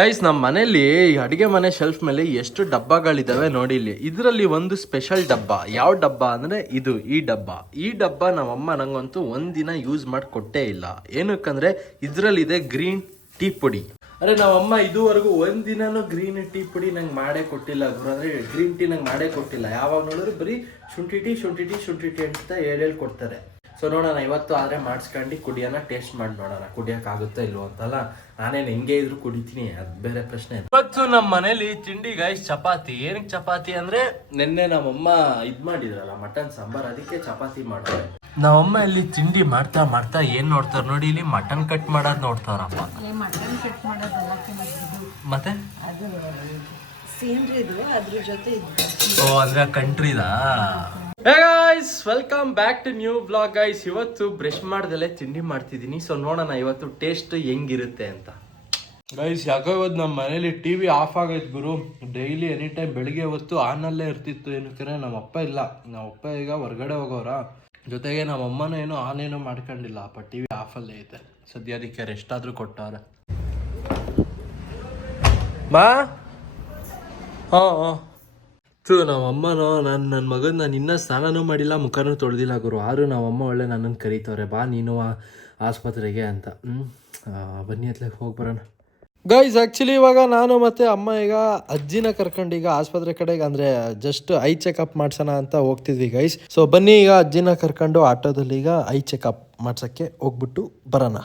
Guys, ನಮ್ಮ ಮನೇಲಿ ಅಡಿಗೆ ಮನೆ ಶೆಲ್ಫ್ ಮೇಲೆ ಎಷ್ಟು ಡಬ್ಬಗಳಿದಾವೆ ನೋಡಿ ಇಲ್ಲಿ. ಇದರಲ್ಲಿ ಒಂದು ಸ್ಪೆಷಲ್ ಡಬ್ಬ. ಯಾವ ಡಬ್ಬ ಅಂದ್ರೆ ಈ ಡಬ್ಬ ನಮ್ಮಮ್ಮ ನಂಗಂತೂ ಒಂದಿನ ಯೂಸ್ ಮಾಡಿ ಕೊಟ್ಟೇ ಇಲ್ಲ. ಏನಕ್ಕಂದ್ರೆ ಇದ್ರಲ್ಲಿದೆ ಗ್ರೀನ್ ಟೀ ಪುಡಿ. ಅರೆ ನಮ್ಮಮ್ಮ ಇದುವರೆಗೂ ಒಂದಿನೂ ಗ್ರೀನ್ ಟೀ ಪುಡಿ ನಂಗೆ ಮಾಡೇ ಕೊಟ್ಟಿಲ್ಲ ಗುರು. ಅಂದ್ರೆ ಗ್ರೀನ್ ಟೀ ನಂಗೆ ಮಾಡೇ ಕೊಟ್ಟಿಲ್ಲ. ಯಾವಾಗ ನೋಡಿದ್ರು ಬರೀ ಶುಂಠಿ ಟೀ ಅಂತ ಹೇಳಿ ಕೊಡ್ತಾರೆ. ಸೊ ನೋಡೋಣ ಇವತ್ತು ಆದರೆ ಮಾಡಿಸ್ಕೊಂಡು ಕುಡಿಯೋಣ, ಟೇಸ್ಟ್ ಮಾಡಿ ನೋಡೋಣ ಕುಡಿಯೋಕ್ಕಾಗುತ್ತೋ ಇಲ್ವೋ ಅಂತಲ್ಲ. ನಾನೇನು ಹೆಂಗೆ ಇದ್ರು ಕುಡಿತೀನಿ, ಅದು ಬೇರೆ ಪ್ರಶ್ನೆ. ಇವತ್ತು ನಮ್ಮ ಮನೇಲಿ ತಿಂಡಿ ಗೈಸ್ ಚಪಾತಿ. ಏನಕ್ಕೆ ಚಪಾತಿ ಅಂದ್ರೆ ನಿನ್ನೆ ನಮ್ಮಮ್ಮ ಮಾಡಿದ್ರಲ್ಲ ಮಟನ್ ಸಾಂಬಾರ್, ಅದಕ್ಕೆ ಚಪಾತಿ ಮಾಡ್ತಾರೆ. ನಮ್ಮಮ್ಮ ಇಲ್ಲಿ ತಿಂಡಿ ಮಾಡ್ತಾ ಮಾಡ್ತಾ ಏನ್ ನೋಡ್ತಾರ ನೋಡಿ, ಇಲ್ಲಿ ಮಟನ್ ಕಟ್ ಮಾಡೋದು ನೋಡ್ತಾರಪ್ಪ. ಮತ್ತೆ ಅಂದ್ರೆ ಕಂಟ್ರಿದಾ. Hey guys, welcome back to new blog guys. ಇವತ್ತು ಬ್ರಷ್ ಮಾಡ್ದಲ್ಲೇ ತಿಂಡಿ ಮಾಡ್ತಿದ್ದೀನಿ. ಸೊ ನೋಡೋಣ ಇವತ್ತು ಟೇಸ್ಟ್ ಹೆಂಗಿರುತ್ತೆ ಅಂತ. ಗೈಸ್ ಯಾಕೋ ಇವತ್ತು ನಮ್ಮ ಮನೇಲಿ ಟಿವಿ ಆಫ್ ಆಗೈತೆ ಗುರು. ಡೈಲಿ ಎನಿ ಟೈಮ್ ಬೆಳಿಗ್ಗೆ ಹೊತ್ತು ಆನಲ್ಲೇ ಇರ್ತಿತ್ತು. ಏನಕ್ಕೆ ನಮ್ಮಪ್ಪ ಇಲ್ಲ, ನಮ್ಮಪ್ಪ ಈಗ ಹೊರಗಡೆ ಹೋಗೋರ. ಜೊತೆಗೆ ನಮ್ಮಮ್ಮನೂ ಏನೋ ಆನೇನೋ ಮಾಡ್ಕೊಂಡಿಲ್ಲ, ಅಪ್ಪ ಟಿವಿ ಆಫಲ್ಲೇ ಐತೆ ಸದ್ಯ. ಅದಕ್ಕೆ ರೆಸ್ಟ್ ಆದ್ರೂ ಕೊಟ್ಟವ್ರೆ. ಬಾ ಹಾಂ ನಮ್ಮಮ್ಮನೋ ನನ್ನ ಮಗನ ನಾನು ಇನ್ನೂ ಸ್ನಾನನೂ ಮಾಡಿಲ್ಲ, ಮುಖನೂ ತೊಳೆದಿಲ್ಲ ಗುರು. ಆದರೂ ನಮ್ಮಮ್ಮ ಒಳ್ಳೆ ನನ್ನನ್ನು ಕರೀತವ್ರೆ, ಬಾ ನೀನು ಆಸ್ಪತ್ರೆಗೆ ಅಂತ. ಬನ್ನಿ ಅತ್ಲಾಗ ಹೋಗಿ ಬರೋಣ ಗೈಸ್. ಆ್ಯಕ್ಚುಲಿ ಇವಾಗ ನಾನು ಮತ್ತು ಅಮ್ಮ ಈಗ ಅಜ್ಜಿನ ಕರ್ಕೊಂಡು ಈಗ ಆಸ್ಪತ್ರೆ ಕಡೆಗೆ ಅಂದರೆ ಜಸ್ಟ್ ಐ ಚೆಕಪ್ ಮಾಡ್ಸೋಣ ಅಂತ ಹೋಗ್ತಿದ್ವಿ ಗೈಸ್. ಸೊ ಬನ್ನಿ ಈಗ ಅಜ್ಜಿನ ಕರ್ಕೊಂಡು ಆಟೋದಲ್ಲಿ ಈಗ ಐ ಚೆಕಪ್ ಮಾಡ್ಸೋಕ್ಕೆ ಹೋಗ್ಬಿಟ್ಟು ಬರೋಣ.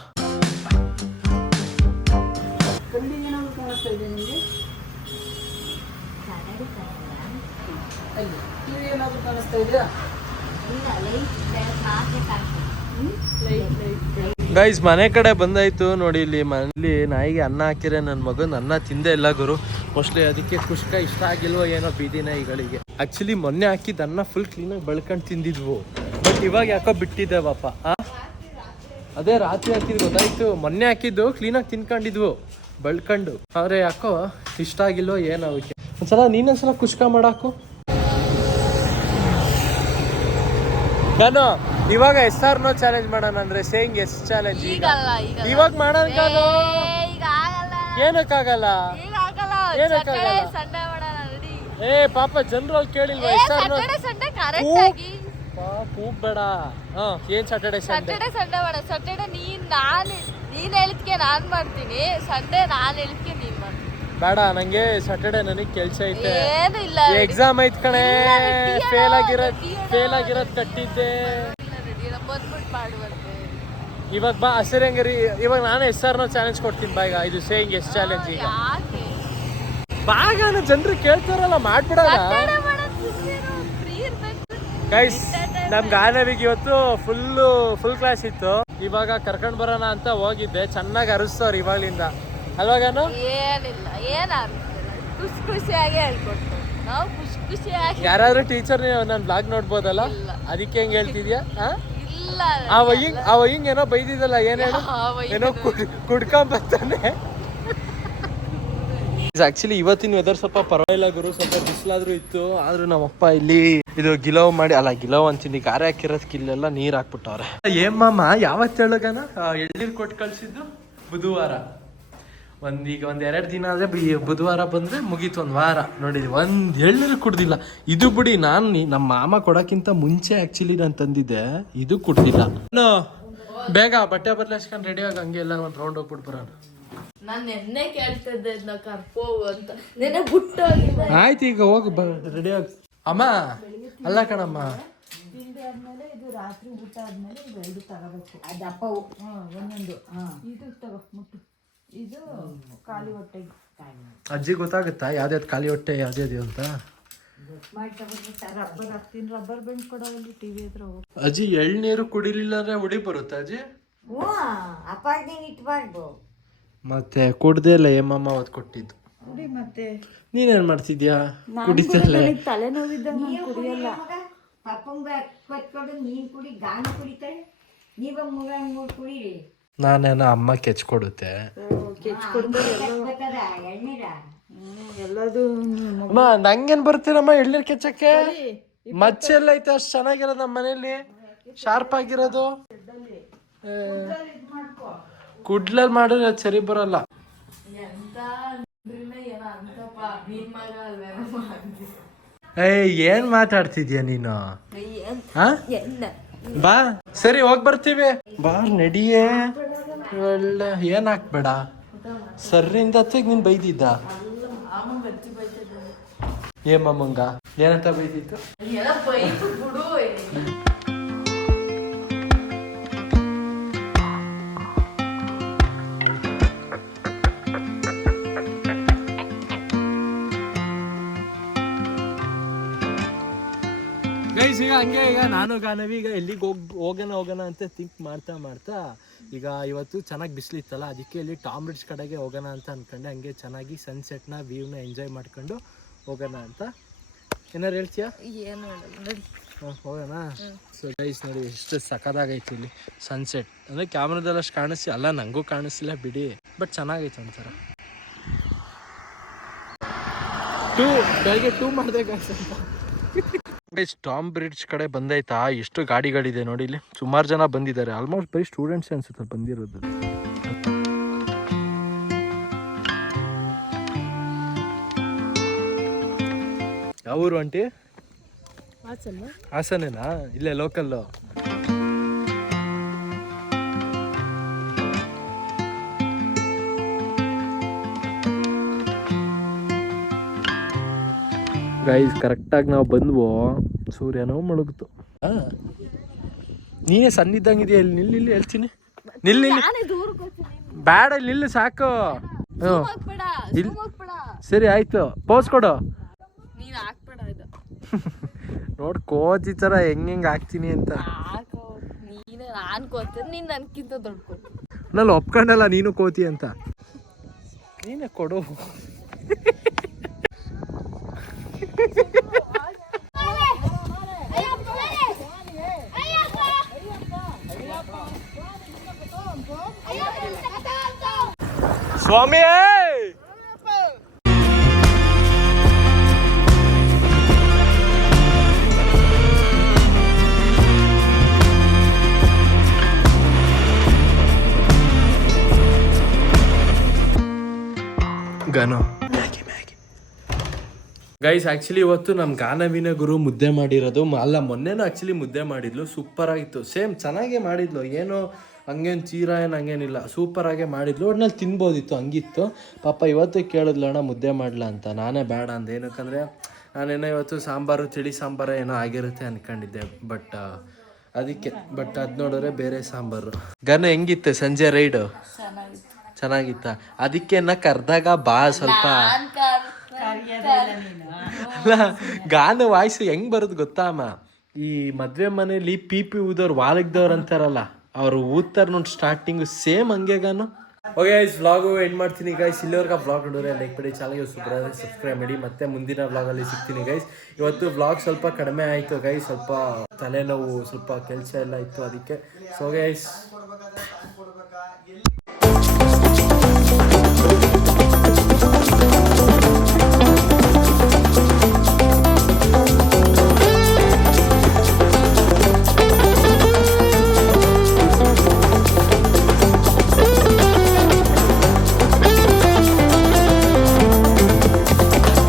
ಗೈಸ್ ಮನೆ ಕಡೆ ಬಂದಾಯ್ತು ನೋಡಿ. ಇಲ್ಲಿ ಮನೇಲಿ ನಾಯಿಗೆ ಅನ್ನ ಹಾಕಿರೆ ನನ್ನ ಮಗನ ಅನ್ನ ತಿಂದೇ ಇಲ್ಲ ಗುರು. ಮೋಸ್ಟ್ಲಿ ಅದಕ್ಕೆ ಕುಷ್ಕ ಇಷ್ಟ ಆಗಿಲ್ವೋ ಏನೋ ಬೀದಿ ನಾಯಿಗಳಿಗೆ. ಆಕ್ಚುಲಿ ಮೊನ್ನೆ ಹಾಕಿದ ಅನ್ನ ಫುಲ್ ಕ್ಲೀನಾಗಿ ಬೆಳ್ಕೊಂಡು ತಿಂದಿದ್ವು, ಬಟ್ ಇವಾಗ ಯಾಕೋ ಬಿಟ್ಟಿದ್ದೇವಪ್ಪ. ಅದೇ ರಾತ್ರಿ ಹಾಕಿದ್ ಗೊತ್ತಾಯ್ತು. ಮೊನ್ನೆ ಹಾಕಿದ್ದು ಕ್ಲೀನಾಗಿ ತಿನ್ಕೊಂಡಿದ್ವು ಬೆಳ್ಕೊಂಡು, ಆದ್ರೆ ಯಾಕೋ ಇಷ್ಟ ಆಗಿಲ್ವೋ ಏನೋ ಅವಕ್ಕೆ. ಒಂದ್ಸಲ ನೀನೊಂದ್ಸಲ ಕುಷ್ಕ ಮಾಡಾಕು. ನಾನು ಇವಾಗ SR ನೋ ಚಾಲೆಂಜ್ ಮಾಡೋಣ ಅಂದ್ರೆ ಸೇಯಿಂಗ್ ಎಸ್ ಚಾಲೆಂಜ್ ಇವಾಗ ಮಾಡೋಣ. ಏನಕ್ಕಾಗಲ್ಲ ಪಾಪ ಜನರು ಅಲ್ಲಿ ಕೇಳಿಲ್ವಾ SR ನೋ ಕೂಗ್ ಬೇಡ. ಏನ್ ಸ್ಯಾಟರ್ಡೆ ಸಂಡೇ ಬೇಡ. ಸ್ಯಾಟರ್ಡೆ ನೀನ್ ಹೇಳಿದ್ಕೆ ನಾನ್ ಮಾಡ್ತೀನಿ, ಸಂಡೇ ನಾನ್ ಹೇಳಿದ್ಕೆ ನೀನ್ ಮಾಡ್ತೀನಿ. ಬೇಡ ನಂಗೆ ಸ್ಯಾಟರ್ಡೆ ನನಗೆ ಕೆಲ್ಸ ಐತೆ, ಎಕ್ಸಾಮ್ ಐತ್ ಕಣೆ. ಫೇಲ್ ಆಗಿರೋದ್ ಕಟ್ಟಿದ್ದೆ. ಇವಾಗ ಬಾ ಹಸಿರಂಗರಿ. ಇವಾಗ ನಾನು SR ನೋ ಚಾಲೆಂಜ್ ಕೊಡ್ತೀನಿ ಬಾ. ಈಗ ಇದು ಸೇಯಿಂಗ್ ಎಸ್ ಚಾಲೆಂಜ್. ಈಗ ಬಾಗಾನ ಜನರು ಕೇಳ್ತಾರಲ್ಲ, ಮಾಡ್ಬಿಡೋಣ ಗೈಸ್. ನಮ್ ಗಾನವಿಗೆ ಇವತ್ತು ಫುಲ್ ಕ್ಲಾಸ್ ಇತ್ತು. ಇವಾಗ ಕರ್ಕೊಂಡ್ ಬರೋಣ ಅಂತ ಹೋಗಿದ್ದೆ. ಚೆನ್ನಾಗಿ ಅರಿಸ್ತವ್ರು ಇವಾಗ್ಲಿಂದ ಅಲ್ವಾಗೇನು. ಏನಿಲ್ಲ, ಖುಷಿಯಾಗಿ ಹೇಳ್ಕೊಡ್ತೀವಿ ನಾವು, ಖುಷಿಯಾಗಿ. ಯಾರಾದ್ರೂ ಟೀಚರ್ ನನ್ನ ಬ್ಲಾಗ್ ನೋಡ್ಬೋದಲ್ಲ, ಅದಕ್ಕೆ ಹೆಂಗ್ ಹೇಳ್ತಿದ್ಯಾ? ಅವ ಹಿಂಗ್ ಏನೋ ಬೈದಿದ್ದಲ್ಲ, ಏನೋ ಕುಡ್ಕೊಂಬರ್ತಾನೆ. ಆಕ್ಚುಲಿ ಇವತ್ತಿನ ವೆದರ್ ಸ್ವಲ್ಪ ಪರವಾಗಿಲ್ಲ ಗುರು. ಸ್ವಲ್ಪ ಬಿಸಿಲಾದ್ರೂ ಇತ್ತು, ಆದ್ರೂ ನಮ್ಮಪ್ಪ ಇಲ್ಲಿ ಇದು ಗಿಲವ್ ಮಾಡಿ, ಅಲ್ಲ ಗಿಲವ್ ಅಂತೀನಿ, ಗಾರೆ ಹಾಕಿರೋದ್ ಕಿಲ್ಲೆಲ್ಲ ನೀರ್ ಹಾಕ್ಬಿಟ್ಟವ್ರೆ. ಏಮ್ಮಮ್ಮ ಯಾವತ್ತು ಹೇಳೋಗನ ಎಳ್ನೀರ್ ಕೊಟ್ಟು ಕಳ್ಸಿದ್ದು? ಬುಧವಾರ. ಈಗ ಒಂದ್ 2 ದಿನ ಆದ್ರೆ ಬುಧವಾರ ಬಂದ್ರೆ ಮುಗೀತು, 1 ವಾರ. ನೋಡಿ ಒಂದ್ ಎಳ್ನೀರು ಕುಡ್ದಿಲ್ಲ. ಇದು ಬಿಡಿ, ನಮ್ಮ ಮಾಮ ಕೊಡಕ್ಕಿಂತ ಮುಂಚೆ ಆಕ್ಚುಲಿ ನಾನು ತಂದಿದ್ದೆ, ಇದು ಕುಡ್ದಿಲ್ಲ. ಬೇಗ ಬಟ್ಟೆ ಬದಲಾಯಿಸ್ಕೊಂಡು ರೆಡಿ ಆಗ, ಹಂಗೆ ಎಲ್ಲ ಒಂದ್ ರೌಂಡ್ ಹೋಗ್ಬಿಟ್ಟು ಬರೋಣ. ನಾನು ಎಣ್ಣೆ ಕೇಳ್ತಿದ್ದೆ ಅಂತ, ನೆನೆ ಬಿಟ್ಟು. ಆಯ್ತು ಈಗ ಹೋಗಿ ರೆಡಿ ಆಗ. ಅಮ್ಮ ಅಲ್ಲ ಕಣಮ್ಮ, ಇದು ರಾತ್ರಿ ಊಟ ಆದ್ಮೇಲೆ ಇದು ತಗೋಬೇಕು. ಅದಪ್ಪ ಒಂದೊಂದು ಇದು ತಗೋ ಮುಟ್ಟು. ಇದು ಖಾಲಿ ಹೊಟ್ಟೆಗೆ ಅಜ್ಜಿ ಗೊತ್ತಾಗುತ್ತಾ ಯಾವ್ದು ಖಾಲಿ ಹೊಟ್ಟೆ ಯಾವ್ದು ಅಂತ? ರಬ್ಬರ್ ಹಾಕ್ತೀನಿ, ರಬ್ಬರ್ ಬೆಂಡ್ ಕೊಡೋಲ್ಲಿ ಟಿವಿ ಹತ್ರ. ಅಜ್ಜಿ ಎಳ್ನೀರು ಕುಡಿಲಿಲ್ಲ ಅಂದ್ರೆ ಉಡಿ ಬರುತ್ತಾ ಅಜ್ಜಿ? ಇಟ್ಬಾರ್ದು. ಮತ್ತೆ ಕುಡ್ದೇ ಇಲ್ಲ ಏಮಮ್ಮ ಅವತ್ತು ಕೊಟ್ಟಿದ್ದು. ಮತ್ತೆ ನೀನೇನ್ ಮಾಡ್ತಿದ್ಯಾ? ಕುಡಿತಲ್ಲ, ತಲೆನೋವಿದ್ದಾಗ ಕುಡಿಯಲ್ಲ. ನಾನೇನೋ ಅಮ್ಮ ಕೆಚ್ಕೊಡುತ್ತೆ. ಅಮ್ಮ ನಂಗೇನ್ ಬರ್ತೀರಮ್ಮ ಎಳ್ನೀರ್ ಕೆಚ್ಚಕ್ಕೆ? ಮಚ್ಚೆಲ್ಲ ಐತೆ ಅಷ್ಟು ಚೆನ್ನಾಗಿರೋದು ನಮ್ಮ ಮನೇಲಿ, ಶಾರ್ಪ್ ಆಗಿರೋದು. ಕುಡ್ಲಲ್ಲಿ ಮಾಡಿದ್ರೆ ಸರಿ ಬರಲ್ಲ. ಏಯ್ ಏನ್ ಮಾತಾಡ್ತಿದ್ಯಾ ನೀನು ಹಾ ಬಾ ಸರಿ ಹೋಗ್ ಬರ್ತೀವಿ ಬಾ ನಡಿಯೇ ಒಳ್ಳೆ ಏನ್ ಹಾಕ್ಬೇಡ ಸರ್ರಿಂದ ನೀನ್ ಬೈದಿದ್ದ ಏಮಮ್ಮಂಗ ಏನಂತ ಬೈದಿತ್ತು ಗೈಸ್ ಈಗ ಹಂಗೆ ಈಗ ನಾನು ಗಾನವಿ ಈಗ ಎಲ್ಲಿಗೆ ಹೋಗೋಣ ಅಂತ ಥಿಂಕ್ ಮಾಡ್ತಾ ಈಗ ಇವತ್ತು ಚೆನ್ನಾಗಿ ಬಿಸಿಲಿತ್ತಲ್ಲ ಅದಕ್ಕೆ ಇಲ್ಲಿ ಟಾಮ್ ರಿಡ್ಜ್ ಕಡೆಗೆ ಹೋಗೋಣ ಅಂತ ಅನ್ಕೊಂಡೆ ಹಂಗೆ ಚೆನ್ನಾಗಿ ಸನ್ಸೆಟ್ನ ವ್ಯೂನ ಎಂಜಾಯ್ ಮಾಡ್ಕೊಂಡು ಹೋಗೋಣ ಅಂತ ಏನಾರು ಹೇಳ್ತೀಯಾ ಏನು ನೋಡಿ ಹೋಗೋಣ ಸೊ ಗೈಸ್ ನೋಡಿ ಎಷ್ಟು ಸಖತ್ತಾಗೈತಿ ಇಲ್ಲಿ ಸನ್ಸೆಟ್ ಅಂದರೆ ಕ್ಯಾಮ್ರಾದಲ್ಲಿ ಅಷ್ಟು ಕಾಣಿಸಿ ಅಲ್ಲ ನನಗೂ ಕಾಣಿಸ್ತಿಲ್ಲ ಬಿಡಿ ಬಟ್ ಚೆನ್ನಾಗೈತೆ ಒಂಥರ ಬೆಳಗ್ಗೆ 2 ಮಾಡಿದೆ ಗೈಸ್ ಅಂತ ಟಾಮ್ ಬ್ರಿಡ್ಜ್ ಕಡೆ ಬಂದೈತಾ ಎಷ್ಟು ಗಾಡಿಗಳಿದೆ ನೋಡಿ ಇಲ್ಲಿ ಸುಮಾರು ಜನ ಬಂದಿದ್ದಾರೆ ಆಲ್ಮೋಸ್ಟ್ ಬರೀ ಸ್ಟೂಡೆಂಟ್ಸ್ ಅನ್ಸುತ್ತೆ ಬಂದಿರೋದು ಯಾವ ಊರು ಆಂಟಿ ಹಾಸನೇನಾ ಇಲ್ಲೇ ಲೋಕಲ್ಲು ಗೈಸ್ ಕರೆಕ್ಟಾಗಿ ನಾವು ಬಂದ್ವೋ ಸೂರ್ಯನೋ ಮುಳುಗ್ತು ನೀನೇ ಸಣ್ಣಿದ್ದಂಗಿದೆಯಾ ಇಲ್ಲಿ ನಿಲ್ಲಿ ಹೇಳ್ತೀನಿ ನಿಲ್ಲಿ ಬ್ಯಾಡ ನಿಲ್ಲು ಸಾಕು ಸರಿ ಆಯ್ತು ಪೋಸ್ ಕೊಡು ನೋಡ್ ಕೋತಿ ತರ ಹೆಂಗ್ ಹಾಕ್ತೀನಿ ಅಂತ ನಾನು ಒಪ್ಕೊಂಡಲ್ಲ ನೀನು ಕೋತಿ ಅಂತ ನೀನೇ ಕೊಡು ಸ್ವಾಮಿ ಗನೋ ಗೈಸ್ ಆ್ಯಕ್ಚುಲಿ ಇವತ್ತು ನಮ್ಮ ಗಾನವಿನ ಗುರು ಮುದ್ದೆ ಮಾಡಿರೋದು ಅಲ್ಲ ಮೊನ್ನೆನೂ ಆ್ಯಕ್ಚುಲಿ ಮುದ್ದೆ ಮಾಡಿದ್ಲು ಸೂಪರ್ ಆಗಿತ್ತು ಸೇಮ್ ಚೆನ್ನಾಗೇ ಮಾಡಿದ್ಲು ಏನೋ ಹಂಗೇನು ತೀರಾ ಏನು ಹಂಗೇನಿಲ್ಲ ಸೂಪರಾಗೇ ಮಾಡಿದ್ಲು ಒಟ್ನಲ್ಲಿ ತಿನ್ಬೋದಿತ್ತು ಹಂಗಿತ್ತು ಪಾಪ ಇವತ್ತು ಕೇಳಿದ್ಲು ಅಣ್ಣ ಮುದ್ದೆ ಮಾಡಲ ಅಂತ ನಾನೇ ಬೇಡ ಅಂದೆ ಏನಕ್ಕಂದರೆ ನಾನೇನೋ ಇವತ್ತು ಸಾಂಬಾರು ತಿಳಿ ಸಾಂಬಾರು ಏನೋ ಆಗಿರುತ್ತೆ ಅಂದ್ಕೊಂಡಿದ್ದೆ ಬಟ್ ಅದಕ್ಕೆ ಬಟ್ ಅದು ನೋಡಿದ್ರೆ ಬೇರೆ ಸಾಂಬಾರು ಗನ ಹೆಂಗಿತ್ತು ಸಂಜೆ ರೈಡು ಚೆನ್ನಾಗಿತ್ತ ಅದಕ್ಕೆ ಕರ್ದಾಗ ಬಾ ಸ್ವಲ್ಪ ಅಲ್ಲ ಗಾನ ವಾಯ್ಸು ಹೆಂಗ್ ಬರೋದು ಗೊತ್ತಾ ಅಮ್ಮ ಈ ಮದ್ವೆ ಮನೇಲಿ ಪಿ ಊದವ್ರು ವಾಲಗ್ದವ್ರು ಅಂತಾರಲ್ಲ ಅವ್ರು ಊದ್ತಾರ ನೋಡಿ ಸ್ಟಾರ್ಟಿಂಗು ಸೇಮ್ ಹಂಗೆ ಗಾನು ಓಕೆ ಗೈಸ್ ವ್ಲಾಗು ಎಂಡ್ ಮಾಡ್ತೀನಿ ಗೈಸ್ ಇಲ್ಲಿವರೆಗೆ ವ್ಲಾಗ್ ನೋಡಿದ್ರೆ ಲೈಕ್ ಮಾಡಿ ಚಾನಲ್ಗೆ ಸಬ್ಸ್ಕ್ರೈಬ್ ಮಾಡಿ ಮತ್ತೆ ಮುಂದಿನ ವ್ಲಾಗಲ್ಲಿ ಸಿಗ್ತೀನಿ ಗೈಸ್ ಇವತ್ತು ವ್ಲಾಗ್ ಸ್ವಲ್ಪ ಕಡಿಮೆ ಆಯಿತು ಗೈಸ್ ಸ್ವಲ್ಪ ತಲೆನೋವು ಸ್ವಲ್ಪ ಕೆಲಸ ಎಲ್ಲ ಇತ್ತು ಅದಕ್ಕೆ ಸೊ ಗೈಸ್